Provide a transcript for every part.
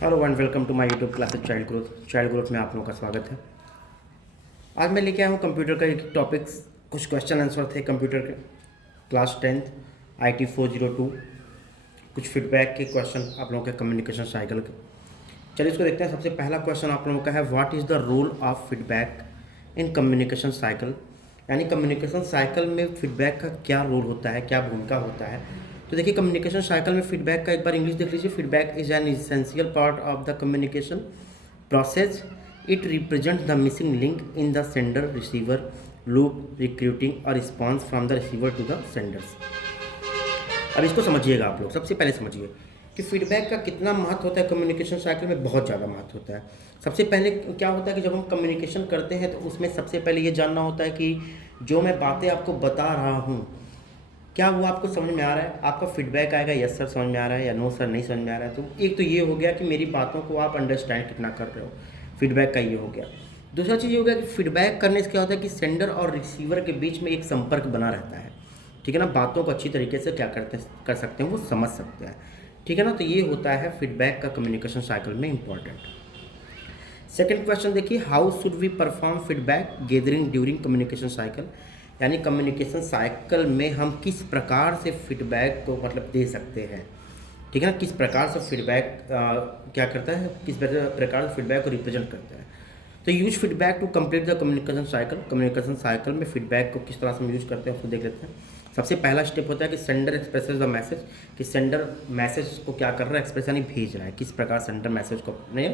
Hello and welcome to my YouTube classes child growth में आप लोगों का स्वागत है। आज मैं लेके आया हूँ कंप्यूटर का एक टॉपिक्स, कुछ क्वेश्चन आंसर थे कंप्यूटर के क्लास 10th IT 402, कुछ फीडबैक के क्वेश्चन आप लोगों के कम्युनिकेशन साइकिल के। चलिए इसको देखते हैं। सबसे पहला क्वेश्चन आप लोगों का है, what is the role of feedback in communication cycle. यानी कम्युनिकेशन साइकिल में फीडबैक का क्या रोल होता है, क्या भूमिका होता है। तो देखिए, कम्युनिकेशन साइकिल में फीडबैक का एक बार इंग्लिश देख लीजिए। Feedback is an essential part of the communication process. It represent the missing link in the sender receiver loop, recruiting और response from the receiver to the senders. अब इसको समझिएगा आप लोग। सबसे पहले समझिए कि फीडबैक का कितना महत्व होता है कम्युनिकेशन साइकिल में। बहुत ज़्यादा महत्व होता है। सबसे पहले क्या होता है कि जब हम कम्युनिकेशन करते हैं तो उसमें सबसे पहले ये जानना होता है कि जो मैं बातें आपको बता रहा हूँ क्या वो आपको समझ में आ रहा है। आपका फीडबैक आएगा, यस सर समझ में आ रहा है, या नो सर नहीं समझ में आ रहा है। तो एक तो ये हो गया कि मेरी बातों को आप अंडरस्टैंड कितना कर रहे हो, फीडबैक का ये हो गया। दूसरा चीज़ ये हो गया कि फीडबैक करने से क्या होता है कि सेंडर और रिसीवर के बीच में एक संपर्क बना रहता है। ठीक है ना, बातों को अच्छी तरीके से क्या कर सकते हैं, वो समझ सकते हैं। ठीक है ना, तो ये होता है फीडबैक का कम्युनिकेशन साइकिल में इंपॉर्टेंट। सेकेंड क्वेश्चन देखिए, how should we perform feedback gathering during communication cycle. यानी कम्युनिकेशन साइकिल में हम किस प्रकार से फीडबैक को दे सकते हैं। ठीक है ना, किस प्रकार से फीडबैक क्या करता है, किस प्रकार से फीडबैक को रिप्रेजेंट करता है। तो use feedback to complete the communication cycle. Communication cycle में फीडबैक को किस तरह से हम यूज करते हैं उसको देख लेते हैं। सबसे पहला स्टेप होता है कि सेंडर एक्सप्रेसेस द मैसेज, कि सेंडर मैसेज को क्या कर रहा है, एक्सप्रेस यानी भेज रहा है, किस प्रकार सेंडर मैसेज को अपने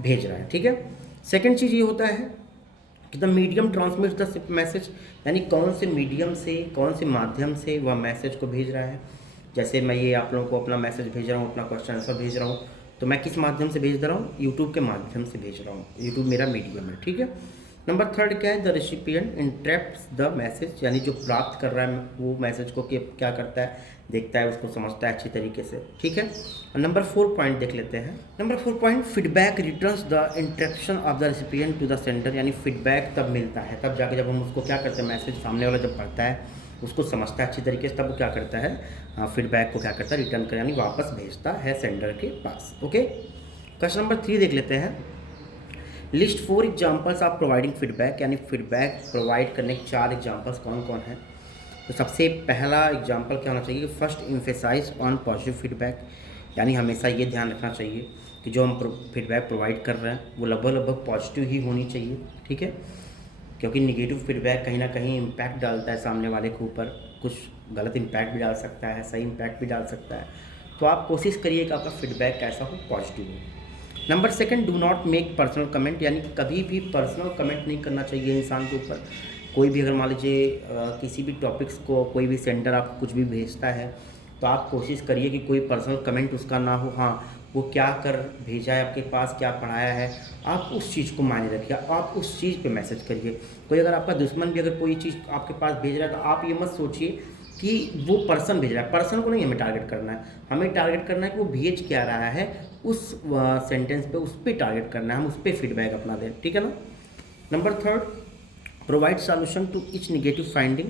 भेज रहा है। ठीक है। सेकेंड चीज़ ये होता है कि the medium transmit the message, यानी कौन से मीडियम से, कौन से माध्यम से वह मैसेज को भेज रहा है। जैसे मैं ये आप लोगों को अपना मैसेज भेज रहा हूँ, अपना क्वेश्चन आंसर भेज रहा हूँ, तो मैं किस माध्यम से भेज रहा हूँ, यूट्यूब के माध्यम से भेज रहा हूँ। यूट्यूब मेरा मीडियम है। ठीक है। नंबर थर्ड क्या है, the recipient interrupts the message, यानी जो प्राप्त कर रहा है वो मैसेज को क्या करता है, देखता है, उसको समझता है अच्छी तरीके से। ठीक है। नंबर 4 पॉइंट देख लेते हैं। Number 4 point, feedback returns the interaction of the recipient to the sender, यानी फीडबैक तब मिलता है, तब जाके जब हम उसको क्या करते हैं, मैसेज सामने वाला जब पढ़ता है, उसको समझता है अच्छी तरीके से, तब वो क्या करता है, फीडबैक को क्या करता है, रिटर्न कर यानी वापस भेजता है सेंडर के पास। ओके। क्वेश्चन नंबर 3 देख लेते हैं। List 4 examples of providing feedback, यानी फीडबैक प्रोवाइड करने के 4 एग्जाम्पल्स कौन कौन हैं। तो सबसे पहला एग्जाम्पल क्या होना चाहिए, first emphasise on positive feedback, यानी हमेशा ये ध्यान रखना चाहिए कि जो हम फीडबैक प्रोवाइड कर रहे हैं वो लगभग पॉजिटिव ही होनी चाहिए। ठीक है, क्योंकि निगेटिव फीडबैक कहीं ना कहीं इम्पैक्ट डालता है सामने वाले के ऊपर, कुछ गलत इम्पैक्ट भी डाल सकता है, सही इम्पैक्ट भी डाल सकता है। तो आप कोशिश करिए कि आपका फीडबैक कैसा हो, पॉजिटिव हो। Number second, do not make personal comment, यानी कभी भी पर्सनल कमेंट नहीं करना चाहिए इंसान के ऊपर। कोई भी अगर मान लीजिए किसी भी टॉपिक्स को कोई भी सेंटर आपको कुछ भी भेजता है तो आप कोशिश करिए कि कोई पर्सनल कमेंट उसका ना हो। हाँ, वो क्या कर भेजा है आपके पास, क्या पढ़ाया है, आप उस चीज़ को मायने रखिए, आप उस चीज़ पे मैसेज करिए। कोई अगर आपका दुश्मन भी अगर कोई चीज़ आपके पास भेज रहा है तो आप ये मत सोचिए कि वो पर्सन भेज रहा है, पर्सन को नहीं हमें टारगेट करना है। हमें टारगेट करना है कि वो भेज क्या रहा है, उस सेंटेंस पे, उस पर टारगेट करना है, हम उस पर फीडबैक अपना दें। ठीक है ना। Number third, provide solution to each negative finding,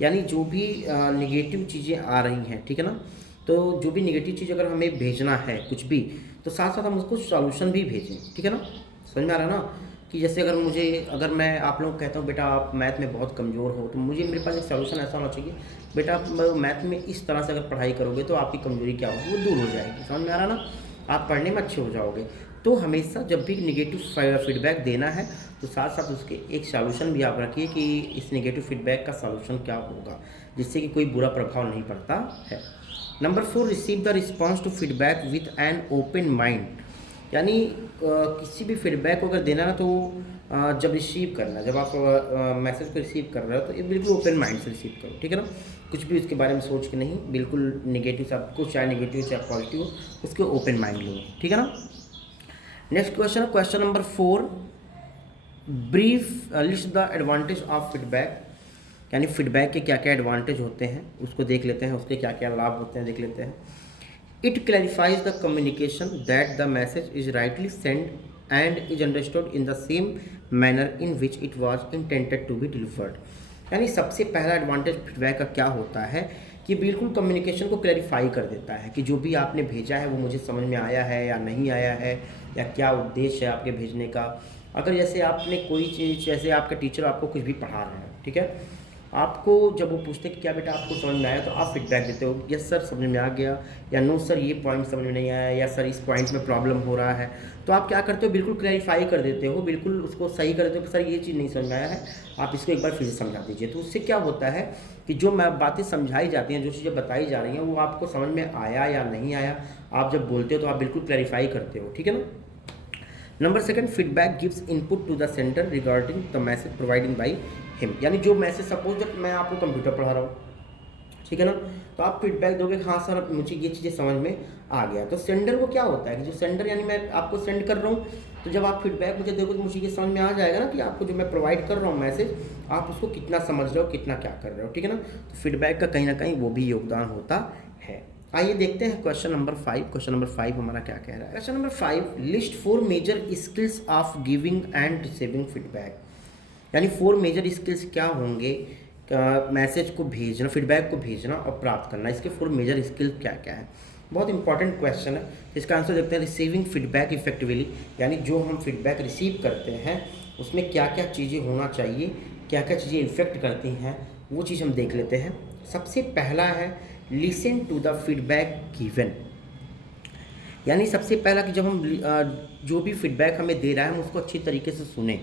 यानी जो भी निगेटिव चीज़ें आ रही हैं, ठीक है ना, तो जो भी निगेटिव चीज़ अगर हमें भेजना है कुछ भी, तो साथ साथ हम उसको सॉल्यूशन भी भेजें। ठीक है ना, समझ में आ रहा है ना, कि जैसे अगर मैं आप लोग कहता हूँ बेटा आप मैथ में बहुत कमज़ोर हो, तो मेरे पास एक सॉल्यूशन ऐसा होना चाहिए, बेटा आप मैथ में इस तरह से अगर पढ़ाई करोगे तो आपकी कमज़ोरी क्या होगी, वो दूर हो जाएगी। समझ में आ रहा ना, आप पढ़ने में अच्छे हो जाओगे। तो हमेशा जब भी निगेटिव फीडबैक देना है तो साथ साथ उसके एक सॉल्यूशन भी आप रखिए कि इस नेगेटिव फीडबैक का सॉल्यूशन क्या होगा, जिससे कि कोई बुरा प्रभाव नहीं पड़ता है। Number 4, receive the response to feedback with an open mind, यानी किसी भी फीडबैक को अगर देना ना तो जब रिसीव करना, जब आप मैसेज को रिसीव कर रहे हो तो ये बिल्कुल ओपन माइंड से रिसीव करो। ठीक है ना, कुछ भी उसके बारे में सोच के नहीं, बिल्कुल नेगेटिव सब कुछ, चाहे नेगेटिव चाहे पॉजिटिव, उसके ओपन माइंड लो। ठीक है ना। Next question, question number 4, brief list the advantage of feedback, यानी फीडबैक के क्या क्या एडवांटेज होते हैं उसको देख लेते हैं, उसके क्या क्या लाभ होते हैं देख लेते हैं। It clarifies the communication that the message is rightly send and is understood in the same manner in which it was intended to be delivered, यानी सबसे पहला एडवांटेज फीडबैक का क्या होता है ये बिल्कुल कम्युनिकेशन को क्लैरिफाई कर देता है कि जो भी आपने भेजा है वो मुझे समझ में आया है या नहीं आया है, या क्या उद्देश्य है आपके भेजने का। अगर जैसे आपने कोई चीज़, जैसे आपका टीचर आपको कुछ भी पढ़ा रहे हैं, ठीक है, आपको जब वो पूछते हैं कि क्या बेटा आपको समझ में आया, तो आप फीडबैक देते हो, यस सर समझ में आ गया, या नो सर ये पॉइंट समझ में नहीं आया, या सर इस पॉइंट में प्रॉब्लम हो रहा है। तो आप क्या करते हो, बिल्कुल क्लैरिफाई कर देते हो, बिल्कुल उसको सही कर देते हो, सर ये चीज़ नहीं समझ में आया है, आप इसको एक बार फिर से समझा दीजिए। तो उससे क्या होता है कि जो बातें समझाई जाती हैं, जो चीज़ें बताई जा रही हैं, वो आपको समझ में आया या नहीं आया, आप जब बोलते हो तो आप बिल्कुल क्लैरिफाई करते हो, ठीक है ना। Number second, feedback gives input to the sender regarding the message providing by him. यानी जो मैसेज, सपोज जब मैं आपको कंप्यूटर पढ़ा रहा हूँ, ठीक है ना, तो आप फीडबैक दोगे, हाँ सर मुझे ये चीज़ें समझ में आ गया। तो सेंडर को क्या होता है कि जो सेंडर, यानी मैं आपको सेंड कर रहा हूँ, तो जब आप फीडबैक मुझे दोगे तो मुझे ये समझ में आ जाएगा ना कि आपको जो मैं प्रोवाइड कर रहा हूँ मैसेज, आप उसको कितना समझ रहे हो, कितना क्या कर रहे हो, ठीक है ना। तो फीडबैक का कहीं ना कहीं वो भी योगदान होता है। आइए देखते हैं क्वेश्चन नंबर 5। क्वेश्चन नंबर 5 हमारा क्या कह रहा है। Question number 5, list 4 major skills of giving and receiving feedback. यानी 4 मेजर स्किल्स क्या होंगे, मैसेज को भेजना, फीडबैक को भेजना और प्राप्त करना, इसके 4 मेजर स्किल्स क्या क्या है। बहुत इंपॉर्टेंट क्वेश्चन है। इसका आंसर देखते हैं, रिसीविंग फीडबैक इफेक्टिवली, यानी जो हम फीडबैक रिसीव करते हैं उसमें क्या क्या चीज़ें होना चाहिए, क्या क्या चीज़ें इफेक्ट करती हैं, वो चीज़ हम देख लेते हैं। सबसे पहला है listen to the feedback given. यानी सबसे पहला कि जब हम जो भी फीडबैक हमें दे रहा है हम उसको अच्छी तरीके से सुने,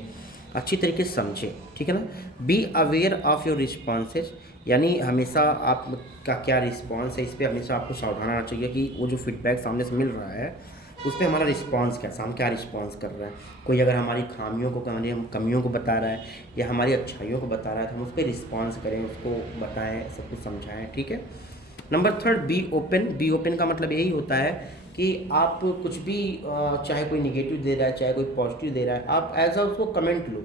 अच्छी तरीके से समझें, ठीक है ना। Be aware of your responses, यानी हमेशा आपका क्या रिस्पॉन्स है, इस पर हमेशा आपको सावधान रहना चाहिए कि वो जो फीडबैक सामने से मिल रहा है उस पर हमारा रिस्पॉन्स कैसा, हम क्या रिस्पॉन्स कर रहे हैं। कोई अगर हमारी खामियों को, हमारी कमियों को बता रहा है या हमारी अच्छाइयों को बता रहा है, तो हम उस पर रिस्पॉन्स करें, उसको बताएं, सब कुछ समझाएं, ठीक है। Number 3, be open. Be open का मतलब यही होता है कि आप कुछ भी, चाहे कोई निगेटिव दे रहा है चाहे कोई पॉजिटिव दे रहा है, आप एज अ उसको कमेंट लो,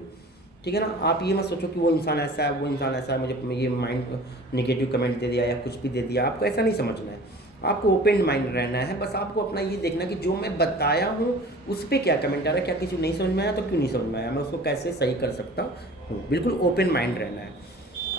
ठीक है ना। आप ये मत सोचो कि वो इंसान ऐसा है, वो इंसान ऐसा है, मुझे ये माइंड नेगेटिव कमेंट दे दिया या कुछ भी दे दिया, आपको ऐसा नहीं समझना है। आपको ओपन माइंड रहना है। बस आपको अपना ये देखना कि जो मैं बताया हूँ उस पर क्या कमेंट आ रहा है, क्या किसी को नहीं समझ में आया तो क्यों नहीं समझ में आया, मैं उसको कैसे सही कर सकता हूँ। बिल्कुल ओपन माइंड रहना है।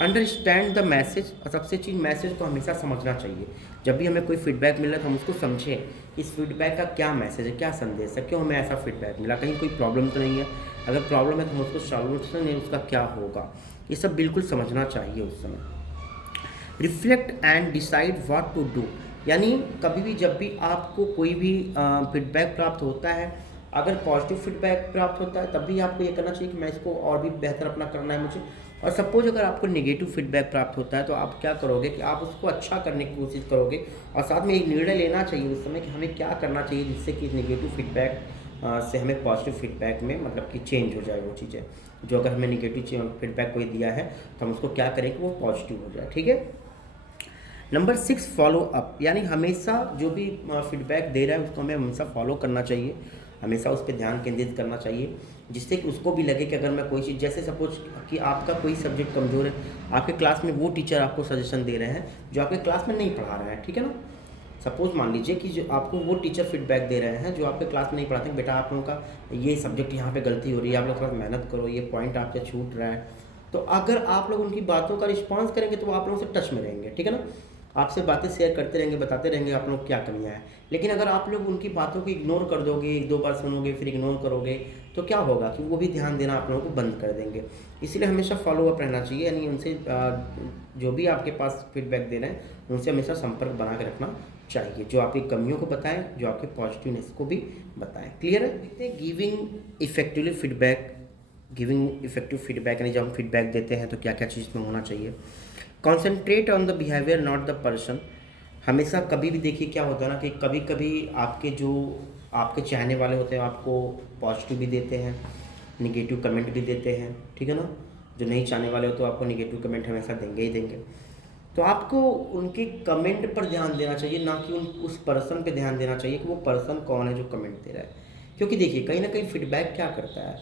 अंडरस्टैंड द मैसेज, और सबसे चीज़ मैसेज को हमेशा समझना चाहिए। जब भी हमें कोई फीडबैक मिला तो हम उसको समझें इस फीडबैक का क्या मैसेज है, क्या संदेश है, क्यों हमें ऐसा फीडबैक मिला, कहीं कोई प्रॉब्लम तो नहीं है। अगर प्रॉब्लम है तो हम उसको सॉल्यूशन है उसका क्या होगा, ये सब बिल्कुल समझना चाहिए उस समय। Reflect and decide what to do, यानी कभी भी जब भी आपको कोई भी फीडबैक प्राप्त होता है, अगर पॉजिटिव फीडबैक प्राप्त होता है तब भी आपको ये करना चाहिए कि मैं इसको और भी बेहतर अपना करना है मुझे। और सपोज अगर आपको नेगेटिव फीडबैक प्राप्त होता है तो आप क्या करोगे कि आप उसको अच्छा करने की कोशिश करोगे, और साथ में एक निर्णय लेना चाहिए उस समय कि हमें क्या करना चाहिए जिससे कि नेगेटिव फीडबैक से हमें पॉजिटिव फीडबैक में मतलब कि चेंज हो जाए वो चीज़ें। जो अगर हमें नेगेटिव फीडबैक कोई दिया है तो हम उसको क्या करें कि वो पॉजिटिव हो जाए, ठीक है। नंबर 6, फॉलो अप, यानी हमेशा जो भी फीडबैक दे रहा है उसको हमें हमेशा फॉलो करना चाहिए, हमेशा उस पर ध्यान केंद्रित करना चाहिए, जिससे कि उसको भी लगे कि अगर मैं कोई चीज़, जैसे सपोज कि आपका कोई सब्जेक्ट कमज़ोर है, आपके क्लास में वो टीचर आपको सजेशन दे रहे हैं जो आपके क्लास में नहीं पढ़ा रहे हैं, ठीक है ना। सपोज मान लीजिए कि जो आपको वो टीचर फीडबैक दे रहे हैं जो आपके क्लास में नहीं पढ़ाते हैं, बेटा आप लोगों का ये सब्जेक्ट यहाँ पे गलती हो रही है, आप लोग थोड़ा मेहनत करो, ये पॉइंट आपसे छूट रहा है। तो अगर आप लोग उनकी बातों का रिस्पॉन्स करेंगे तो वो आप लोगों से टच में रहेंगे, ठीक है ना। आपसे बातें शेयर करते रहेंगे, बताते रहेंगे आप लोग क्या कमियाँ हैं। लेकिन अगर आप लोग उनकी बातों को इग्नोर कर दोगे, 1-2 बार सुनोगे फिर इग्नोर करोगे, तो क्या होगा कि वो भी ध्यान देना आप लोगों को बंद कर देंगे। इसलिए हमेशा फॉलो अप रहना चाहिए, यानी उनसे जो भी आपके पास फीडबैक दे रहे हैं उनसे हमेशा संपर्क बना के रखना चाहिए, जो आपकी कमियों को बताएं, जो आपके पॉजिटिवनेस को भी बताएं। क्लियर है। देखते हैं giving effectively feedback. Giving effective feedback यानी जब हम फीडबैक देते हैं तो क्या क्या चीज़ में होना चाहिए। Concentrate on the behaviour not the person. हमेशा कभी भी देखिए क्या होता है ना कि कभी कभी आपके जो आपके चाहने वाले होते हैं आपको पॉजिटिव भी देते हैं, निगेटिव कमेंट भी देते हैं, ठीक है ना। जो नहीं चाहने वाले हो तो आपको निगेटिव कमेंट हमेशा देंगे ही देंगे। तो आपको उनके कमेंट पर ध्यान देना चाहिए, ना कि उस पर्सन पे ध्यान देना चाहिए कि वो पर्सन कौन है जो कमेंट दे रहा है। क्योंकि देखिए कहीं ना कहीं फीडबैक क्या करता है,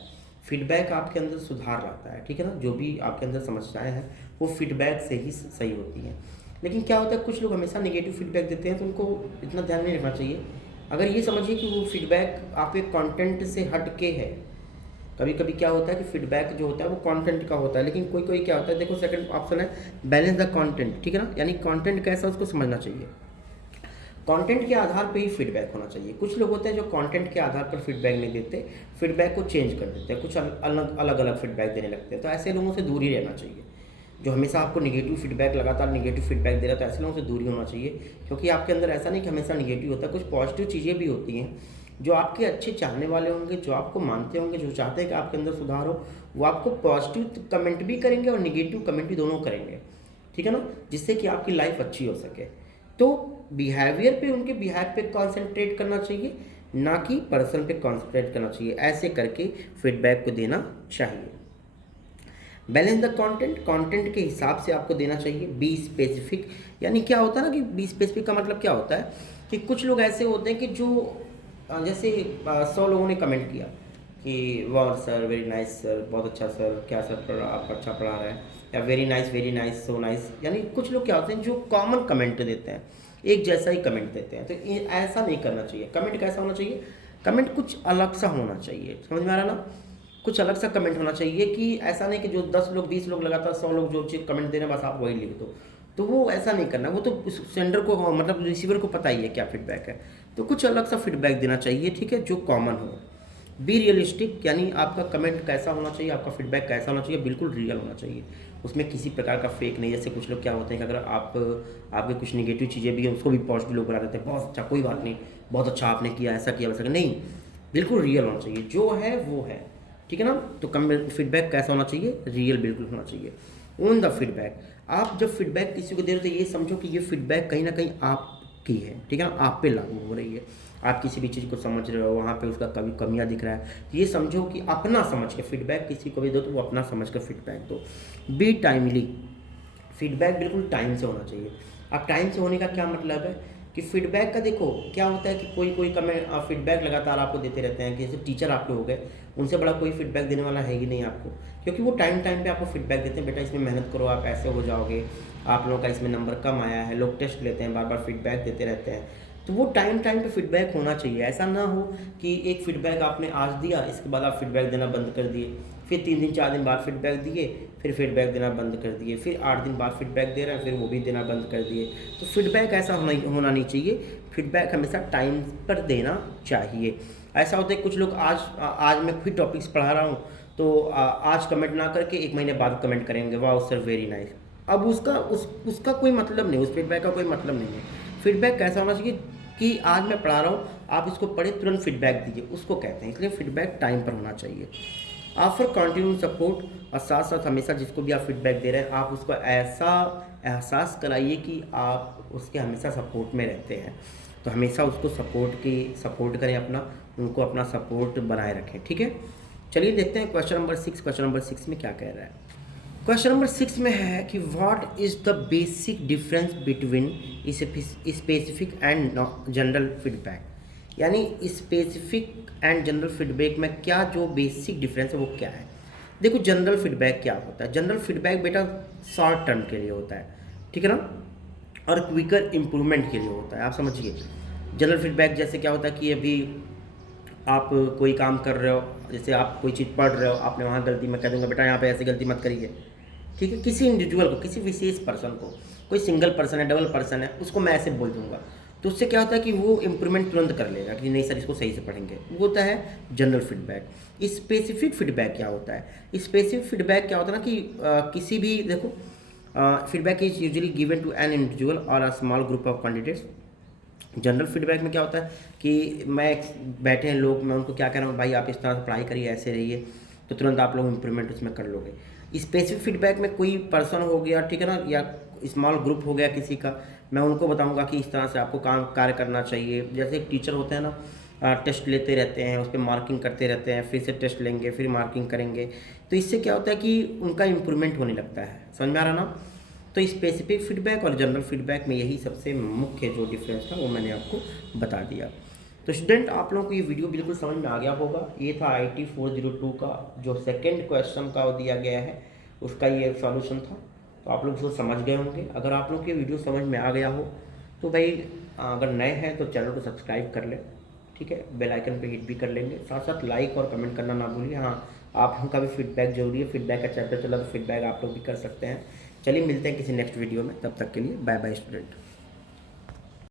फीडबैक आपके अंदर सुधार लाता है, ठीक है ना। जो भी आपके अंदर समस्याएं हैं वो फीडबैक से ही सही होती हैं। लेकिन क्या होता है कुछ लोग हमेशा नेगेटिव फीडबैक देते हैं तो उनको इतना ध्यान नहीं रखना चाहिए। अगर ये समझिए कि वो फीडबैक आपके कंटेंट से हट के है, कभी कभी क्या होता है कि फीडबैक जो होता है वो कंटेंट का होता है, लेकिन कोई कोई क्या होता है, देखो सेकंड ऑप्शन है बैलेंस द कंटेंट, ठीक है ना, यानी कंटेंट कैसा उसको समझना चाहिए। कंटेंट के आधार पे ही फीडबैक होना चाहिए। कुछ लोग होते हैं जो कंटेंट के आधार पर फीडबैक नहीं देते, फीडबैक को चेंज कर देते हैं, कुछ अलग अलग अलग फीडबैक देने लगते हैं। तो ऐसे लोगों से दूर ही रहना चाहिए। जो हमेशा आपको निगेटिव फीडबैक, लगातार निगेटिव फीडबैक दे रहा है, तो ऐसे लोगों से दूर ही होना चाहिए। क्योंकि आपके अंदर ऐसा नहीं कि हमेशा निगेटिव होता है, कुछ पॉजिटिव चीज़ें भी होती हैं। जो आपके अच्छे चाहने वाले होंगे, जो आपको मानते होंगे, जो चाहते हैं कि आपके अंदर सुधार हो, वो आपको पॉजिटिव कमेंट भी करेंगे और निगेटिव कमेंट भी दोनों करेंगे, ठीक है ना, जिससे कि आपकी लाइफ अच्छी हो सके। तो बिहेवियर पे, उनके बिहेव पे कॉन्सेंट्रेट करना चाहिए, ना कि पर्सन पे कॉन्सेंट्रेट करना चाहिए। ऐसे करके फीडबैक को देना चाहिए। बैलेंस द कंटेंट, कंटेंट के हिसाब से आपको देना चाहिए। बी स्पेसिफिक, यानी क्या होता है ना कि बी स्पेसिफिक का मतलब क्या होता है कि कुछ लोग ऐसे होते हैं कि जो जैसे 100 लोगों ने कमेंट किया कि वाह सर, वेरी नाइस सर, बहुत अच्छा सर, क्या सर पढ़ा, आप अच्छा पढ़ा रहे हैं, या वेरी नाइस, सो नाइस। यानी कुछ लोग क्या होते हैं जो कॉमन कमेंट देते हैं, एक जैसा ही कमेंट देते हैं। तो ऐसा नहीं करना चाहिए। कमेंट कैसा होना चाहिए, कमेंट कुछ अलग सा होना चाहिए। समझ में आ रहा ना, कुछ अलग सा कमेंट होना चाहिए कि ऐसा नहीं कि जो 10 लोग 20 लोग लगातार 100 लोग जो चीज़ कमेंट दे रहे हैं बस आप वही लिख दो। तो वो ऐसा नहीं करना, वो तो सेंडर को, मतलब रिसीवर को पता ही है क्या फीडबैक है। तो कुछ अलग सा फीडबैक देना चाहिए, ठीक है, जो कॉमन हो। बी रियलिस्टिक, यानी आपका कमेंट कैसा होना चाहिए, आपका फीडबैक कैसा होना चाहिए, बिल्कुल रियल होना चाहिए। उसमें किसी प्रकार का फेक नहीं। जैसे कुछ लोग क्या होते हैं कि अगर आपके कुछ निगेटिव चीज़ें भी हैं उसको भी पॉजिटिव लोग बना देते हैं, बहुत अच्छा, कोई बात नहीं, बहुत अच्छा आपने किया, ऐसा किया वैसा किया। नहीं, बिल्कुल रियल होना चाहिए, जो है वो है, ठीक है ना। तो फीडबैक कैसा होना चाहिए, रियल बिल्कुल होना चाहिए। ओन द फीडबैक, आप जब फीडबैक किसी को दे रहे हो तो ये समझो कि ये फीडबैक कहीं ना कहीं आपकी है, ठीक है ना, आप पे लागू हो रही है। आप किसी भी चीज़ को समझ रहे हो, वहाँ पे उसका कभी कमियाँ दिख रहा है, तो ये समझो कि अपना समझ के फीडबैक किसी को भी दो तो वो अपना समझ कर फीडबैक दो। बी टाइमली, फीडबैक बिल्कुल टाइम से होना चाहिए। अब टाइम से होने का क्या मतलब है कि फीडबैक का देखो क्या होता है कि कोई कोई कमेंट फीडबैक लगातार आपको देते रहते हैं कि जैसे टीचर आपके हो गए, उनसे बड़ा कोई फीडबैक देने वाला है ही नहीं आपको, क्योंकि वो टाइम टाइम पे आपको फीडबैक देते हैं, बेटा इसमें मेहनत करो, आप ऐसे हो जाओगे, आप लोगों का इसमें नंबर कम आया है। लोग टेस्ट लेते हैं, बार बार फीडबैक देते रहते हैं। तो वो टाइम टाइम पे फीडबैक होना चाहिए। ऐसा ना हो कि एक फीडबैक आपने आज दिया, इसके बाद आप फीडबैक देना बंद कर दिए, फिर 3 दिन 4 दिन बाद फीडबैक दिए, फिर फीडबैक देना बंद कर दिए, फिर 8 दिन बाद फीडबैक दे रहे हैं, फिर वो भी देना बंद कर दिए। तो फीडबैक ऐसा होना नहीं चाहिए। फीडबैक हमेशा टाइम पर देना चाहिए। ऐसा होता है कुछ लोग आज मैं फिर टॉपिक्स पढ़ा रहा हूँ तो आज कमेंट ना करके 1 महीने बाद कमेंट करेंगे, वाह सर वेरी नाइस। अब उसका कोई मतलब नहीं, उस फीडबैक का कोई मतलब नहीं है। फीडबैक कैसा होना चाहिए कि आज मैं पढ़ा रहा हूँ, आप इसको पढ़े तुरंत फीडबैक दीजिए, उसको कहते हैं। इसलिए फीडबैक टाइम पर होना चाहिए। ऑफर कंटिन्यू सपोर्ट, और साथ साथ हमेशा जिसको भी आप फीडबैक दे रहे हैं आप उसको ऐसा एहसास कराइए कि आप उसके हमेशा सपोर्ट में रहते हैं। तो हमेशा उसको सपोर्ट करें, अपना उनको अपना सपोर्ट बनाए रखें, ठीक है। चलिए देखते हैं क्वेश्चन नंबर 6। क्वेश्चन नंबर 6 में क्या कह रहा है। क्वेश्चन नंबर 6 में है कि what is the basic difference between specific and general feedback, यानी स्पेसिफिक एंड जनरल फीडबैक में क्या जो बेसिक डिफरेंस है वो क्या है। देखो जनरल फीडबैक क्या होता है, जनरल फीडबैक बेटा शॉर्ट टर्म के लिए होता है, ठीक है ना, और क्विकर इम्प्रूवमेंट के लिए होता है। आप समझिए जनरल फीडबैक जैसे क्या होता है कि अभी आप कोई काम कर रहे हो, जैसे आप कोई चीज़ पढ़ रहे हो, आपने वहाँ गलती, मैं कह दूँगा बेटा यहाँ पे ऐसी गलती मत करिए, ठीक है। किसी इंडिविजुअल को, किसी विशेष पर्सन को, कोई सिंगल पर्सन है, डबल पर्सन है, उसको मैं ऐसे बोल दूंगा, तो उससे क्या होता है कि वो इम्प्रूवमेंट तुरंत कर लेगा कि नहीं सर इसको सही से पढ़ेंगे। वो होता है जनरल फीडबैक। स्पेसिफिक फीडबैक क्या होता है, स्पेसिफिक फीडबैक क्या होता है ना कि किसी भी, देखो feedback is usually given to an individual और a small group of candidates. General feedback में क्या होता है कि मैं बैठे हैं लोग, मैं उनको क्या कह रहा हूँ, भाई आप इस तरह से पढ़ाई करिए, ऐसे रहिए, तो तुरंत आप लोग इंप्रूवमेंट उसमें कर लोगे। स्पेसिफिक फीडबैक में कोई पर्सन हो गया, ठीक है ना, या स्मॉल ग्रुप हो गया किसी का, मैं उनको बताऊंगा कि इस तरह से आपको काम कार्य करना चाहिए। जैसे एक टीचर होते हैं ना, टेस्ट लेते रहते हैं, उस पर मार्किंग करते रहते हैं, फिर से टेस्ट लेंगे, फिर मार्किंग करेंगे, तो इससे क्या होता है कि उनका इम्प्रूवमेंट होने लगता है। समझ में आ रहा ना। तो स्पेसिफिक फीडबैक और जनरल फीडबैक में यही सबसे मुख्य जो डिफरेंस था वो मैंने आपको बता दिया। तो स्टूडेंट आप लोगों को ये वीडियो बिल्कुल समझ में आ गया होगा। ये था IT 402 का जो सेकंड क्वेश्चन का दिया गया है, उसका ये सॉल्यूशन था। तो आप लोग उसको समझ गए होंगे। अगर आप लोग को ये वीडियो समझ में आ गया हो तो भाई अगर नए हैं तो चैनल को सब्सक्राइब कर लें, ठीक है, बेल आइकन पे हिट भी कर लेंगे, साथ साथ लाइक और कमेंट करना ना भूलिए। हाँ, आप उनका भी फीडबैक जरूरी है। फीडबैक का चैप्टर चला तो फीडबैक आप लोग भी कर सकते हैं। चलिए मिलते हैं किसी नेक्स्ट वीडियो में, तब तक के लिए बाय बाय स्टूडेंट।